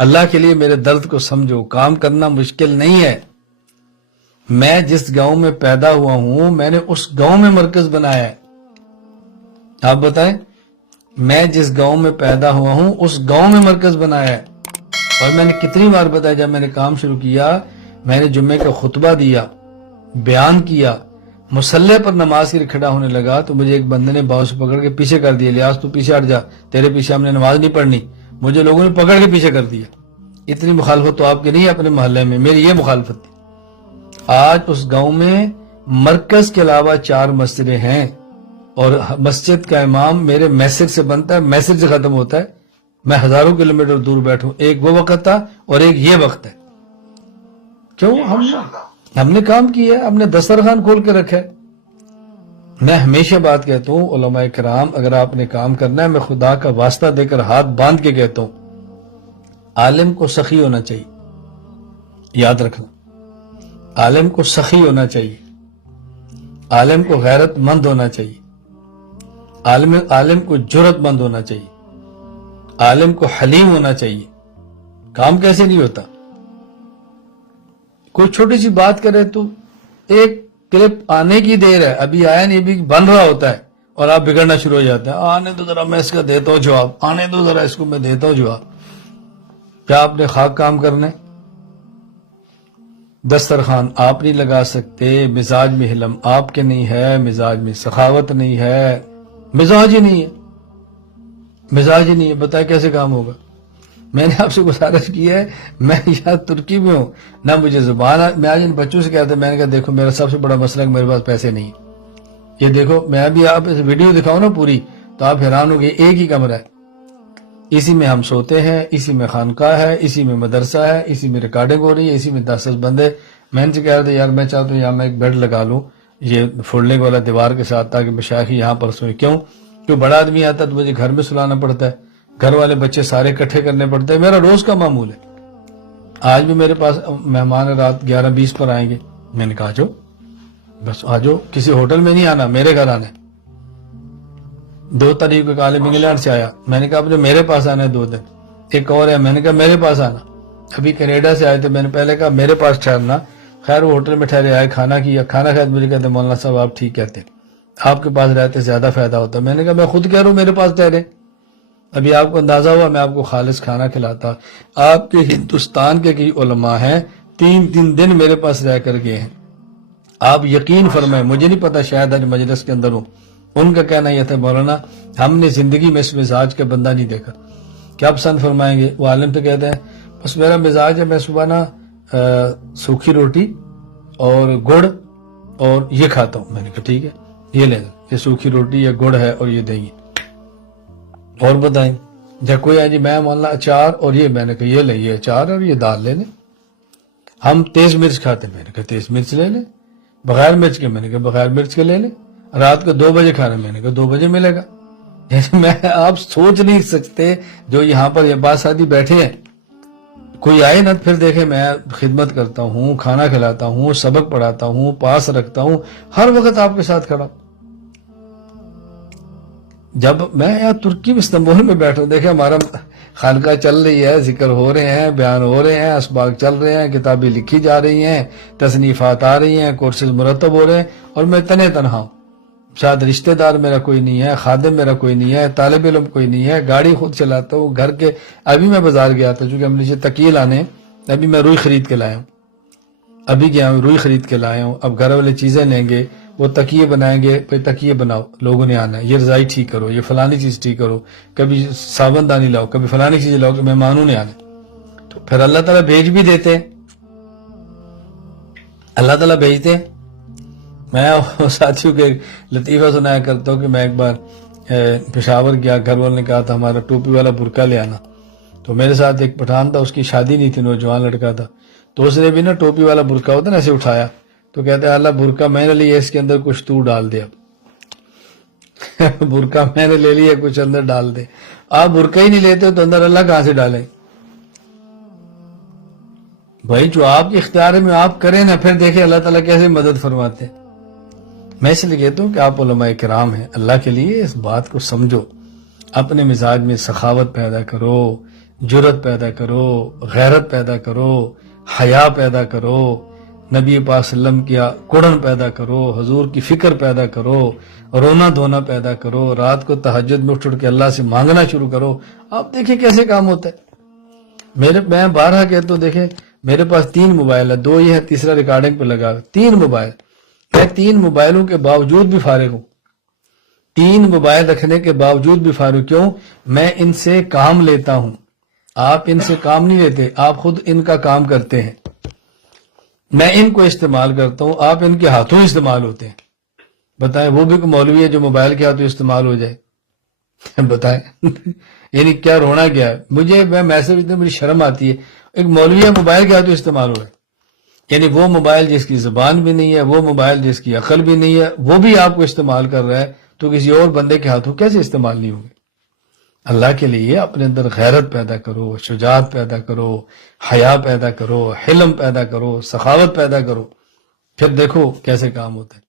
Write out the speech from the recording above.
اللہ کے لیے میرے درد کو سمجھو، کام کرنا مشکل نہیں ہے۔ میں جس گاؤں میں پیدا ہوا ہوں میں نے اس گاؤں میں مرکز بنایا ہے۔ آپ بتائیں، میں جس گاؤں میں پیدا ہوا ہوں اس گاؤں میں مرکز بنایا ہے۔ اور میں نے کتنی بار بتایا، جب میں نے کام شروع کیا میں نے جمعے کا خطبہ دیا، بیان کیا، مصلی پر نماز کے لیے کھڑا ہونے لگا تو مجھے ایک بندے نے باؤں سے پکڑ کے پیچھے کر دیا، لیاس تو پیچھے ہٹ جا، تیرے پیچھے ہم نے نماز نہیں پڑھنی۔ مجھے لوگوں نے پکڑ کے پیچھے کر دیا۔ اتنی مخالفت تو آپ کی نہیں ہے اپنے محلے میں، میری یہ مخالفت تھی۔ آج اس گاؤں میں مرکز کے علاوہ 4 مسجدیں ہیں، اور مسجد کا امام میرے میسج سے بنتا ہے، میسج سے ختم ہوتا ہے۔ میں ہزاروں کلومیٹر دور بیٹھوں، ایک وہ وقت تھا اور ایک یہ وقت ہے۔ کیوں؟ ہم نے کام کیا ہے، ہم نے دسترخوان کھول کے رکھا ہے۔ میں ہمیشہ بات کہتا ہوں، علماء کرام اگر آپ نے کام کرنا ہے، میں خدا کا واسطہ دے کر ہاتھ باندھ کے کہتا ہوں، عالم کو سخی ہونا چاہیے۔ یاد رکھنا، عالم کو سخی ہونا چاہیے، عالم کو غیرت مند ہونا چاہیے، عالم کو جرت مند ہونا چاہیے، عالم کو حلیم ہونا چاہیے۔ کام کیسے نہیں ہوتا؟ کوئی چھوٹی سی بات کرے تو ایک کلپ آنے کی دیر ہے، ابھی آیا نہیں، ابھی بن رہا ہوتا ہے اور آپ بگڑنا شروع ہو جاتے ہیں۔ آنے تو ذرا میں اس کا دیتا ہوں جواب، آنے تو ذرا اس کو میں دیتا ہوں جواب۔ کیا آپ نے خاک کام کرنا ہے؟ دسترخوان آپ نہیں لگا سکتے، مزاج میں حلم آپ کے نہیں ہے، مزاج میں سخاوت نہیں ہے، مزاج ہی نہیں ہے، مزاج ہی نہیں ہے، بتائے کیسے کام ہوگا؟ میں نے آپ سے گزارش کی ہے، میں یہاں ترکی میں ہوں، نہ مجھے زبان میں آج ان بچوں سے کہتا، میں نے کہا دیکھو میرا سب سے بڑا مسئلہ ہے کہ میرے پاس پیسے نہیں ہیں۔ یہ دیکھو میں ابھی آپ اس ویڈیو دکھاؤں نا پوری تو آپ حیران ہو گئے، ایک ہی کمرہ ہے، اسی میں ہم سوتے ہیں، اسی میں خانقاہ ہے، اسی میں مدرسہ ہے، اسی میں ریکارڈنگ ہو رہی ہے، اسی میں 10 بندے۔ میں ان سے کہہ رہا تھا یار میں چاہتا ہوں یہاں میں ایک بیڈ لگا لوں یہ فوڑنے والا دیوار کے ساتھ، تاکہ مشائخ یہاں پر سوئیں۔ کیوں؟ بڑا آدمی آتا ہے تو مجھے گھر میں سلانا پڑتا ہے، گھر والے بچے سارے اکٹھے کرنے پڑتے ہیں، میرا روز کا معمول ہے۔ آج بھی میرے پاس مہمان رات 11:20 پر آئیں گے، میں نے کہا جو بس آجو، کسی ہوٹل میں نہیں آنا، میرے گھر آنا ہے۔ 2 تاریخ کو ایک عالم انگلینڈ سے آیا، میں نے کہا جو میرے پاس آنا ہے 2 دن۔ ایک اور ہے، میں نے کہا میرے پاس آنا۔ ابھی کینیڈا سے آئے تھے، میں نے پہلے کہا میرے پاس ٹھہرنا، خیر وہ ہوٹل میں ٹھہرے، آئے، کھانا کیا، کھانا کھایا، مجھے کہتے مولانا صاحب آپ ٹھیک کہتے ہیں، آپ کے پاس رہتے زیادہ فائدہ ہوتا ہے۔ میں نے کہا میں خود کہہ رہا ہوں میرے پاس ٹھہرے، ابھی آپ کو اندازہ ہوا میں آپ کو خالص کھانا کھلاتا۔ آپ کے ہندوستان کے کئی علماء ہیں 3 دن میرے پاس رہ کر گئے ہیں۔ آپ یقین فرمائیں، مجھے نہیں پتا شاید آج مجلس کے اندر ہوں، ان کا کہنا یہ تھا مولانا ہم نے زندگی میں اس مزاج کا بندہ نہیں دیکھا۔ کیا پسند فرمائیں گے؟ وہ عالم تو کہتے ہیں بس میرا مزاج ہے، میں صبح نا سوکھی روٹی اور گڑ اور یہ کھاتا ہوں۔ میں نے کہا ٹھیک ہے، یہ لے لیں، یہ سوکھی روٹی یا گڑ ہے اور یہ دہی۔ اور بتائیں، جب کوئی آئے جی میں مولانا اچار اور یہ، میں نے کہا یہ لیں، یہ اچار اور یہ دال لے لیں۔ ہم تیز مرچ کھاتے ہیں، میں نے کہا تیز مرچ لے لیں، بغیر مرچ کے، میں نے کہا بغیر مرچ کے لے لیں۔ رات کو 2 بجے کھانا، میں نے کہا 2 بجے ملے گا۔ میں آپ سوچ نہیں سکتے جو یہاں پر یہ بات شادی بیٹھے ہیں، کوئی آئے نا پھر دیکھے میں خدمت کرتا ہوں، کھانا کھلاتا ہوں، سبق پڑھاتا ہوں، پاس رکھتا ہوں، ہر وقت آپ کے ساتھ کھڑا۔ جب میں یہاں ترکی میں استنبول میں بیٹھا ہوں، دیکھیں ہمارا خانقاہ چل رہی ہے، ذکر ہو رہے ہیں، بیان ہو رہے ہیں، اسباق چل رہے ہیں، کتابیں لکھی جا رہی ہیں، تصنیفات آ رہی ہیں، کورسز مرتب ہو رہے ہیں، اور میں تنہا ہوں۔ شاید رشتہ دار میرا کوئی نہیں ہے، خادم میرا کوئی نہیں ہے، طالب علم کوئی نہیں ہے، گاڑی خود چلاتا ہوں، گھر کے ابھی میں بازار گیا تھا چونکہ ہم نیچے تکیے لانے، ابھی میں روئی خرید کے لایا ہوں، ابھی گیا ہوں روئی خرید کے لایا ہوں۔ اب گھر والے چیزیں لیں گے، وہ تکیے بنائیں گے، پھر تکیے بناؤ، لوگوں نے آنا ہے، یہ رضائی ٹھیک کرو، یہ فلانی چیز ٹھیک کرو، کبھی صابن دانی لاؤ، کبھی فلانی چیز لاؤ، کہ مہمانوں نے آنا ہے۔ تو پھر اللہ تعالیٰ بھیج بھی دیتے ہیں، اللہ تعالیٰ بھیجتے ہیں۔ میں ساتھیوں کے لطیفہ سنایا کرتا ہوں کہ میں ایک بار پشاور گیا، گھر والوں نے کہا تھا ہمارا ٹوپی والا برقع لے آنا، تو میرے ساتھ ایک پٹھان تھا، اس کی شادی نہیں تھی، نوجوان لڑکا تھا، تو اس نے بھی نا ٹوپی والا برقع ہوتا نا ایسے اٹھایا، تو کہتے ہیں اللہ برقع میں نے لیا، اس کے اندر کچھ تو ڈال دے۔ اب برقع میں نے لے لیا، کچھ اندر ڈال دے۔ آپ برقع ہی نہیں لیتے تو اندر اللہ کہاں سے ڈالیں؟ بھائی جو آپ کے اختیار میں آپ کریں نا، پھر دیکھیں اللہ تعالیٰ کیسے مدد فرماتے ہیں۔ میں اس لیے کہتا ہوں کہ آپ علماء کرام ہیں، اللہ کے لیے اس بات کو سمجھو، اپنے مزاج میں سخاوت پیدا کرو، جرت پیدا کرو، غیرت پیدا کرو، حیا پیدا کرو، نبی پاک صلی اللہ علیہ وسلم کیا قرآن پیدا کرو، حضور کی فکر پیدا کرو، رونا دھونا پیدا کرو، رات کو تہجد میں اٹھ کے اللہ سے مانگنا شروع کرو. آپ دیکھیں کیسے کام ہوتا ہے. میں بارہا کہتا ہوں، دیکھیں میرے پاس 3 موبائل ہے، 2 یہ ہے، تیسرا ریکارڈنگ پہ لگا. 3 موبائل، میں 3 موبائلوں کے باوجود بھی فارغ ہوں. 3 موبائل رکھنے کے باوجود بھی فارغ. کیوں؟ میں ان سے کام لیتا ہوں. آپ ان سے کام نہیں لیتے، آپ خود ان کا کام کرتے ہیں. میں ان کو استعمال کرتا ہوں، آپ ان کے ہاتھوں استعمال ہوتے ہیں. بتائیں وہ بھی کوئی مولوی ہے جو موبائل کے ہاتھوں استعمال ہو جائے؟ بتائیں یعنی کیا رونا کیا ہے؟ میں میسج میں مجھے شرم آتی ہے. ایک مولوی ہے موبائل کے ہاتھوں استعمال ہو ہے، یعنی وہ موبائل جس کی زبان بھی نہیں ہے، وہ موبائل جس کی عقل بھی نہیں ہے، وہ بھی آپ کو استعمال کر رہا ہے، تو کسی اور بندے کے ہاتھوں کیسے استعمال نہیں ہوگی؟ اللہ کے لیے اپنے اندر غیرت پیدا کرو، شجاعت پیدا کرو، حیا پیدا کرو، حلم پیدا کرو، سخاوت پیدا کرو، پھر دیکھو کیسے کام ہوتا ہے.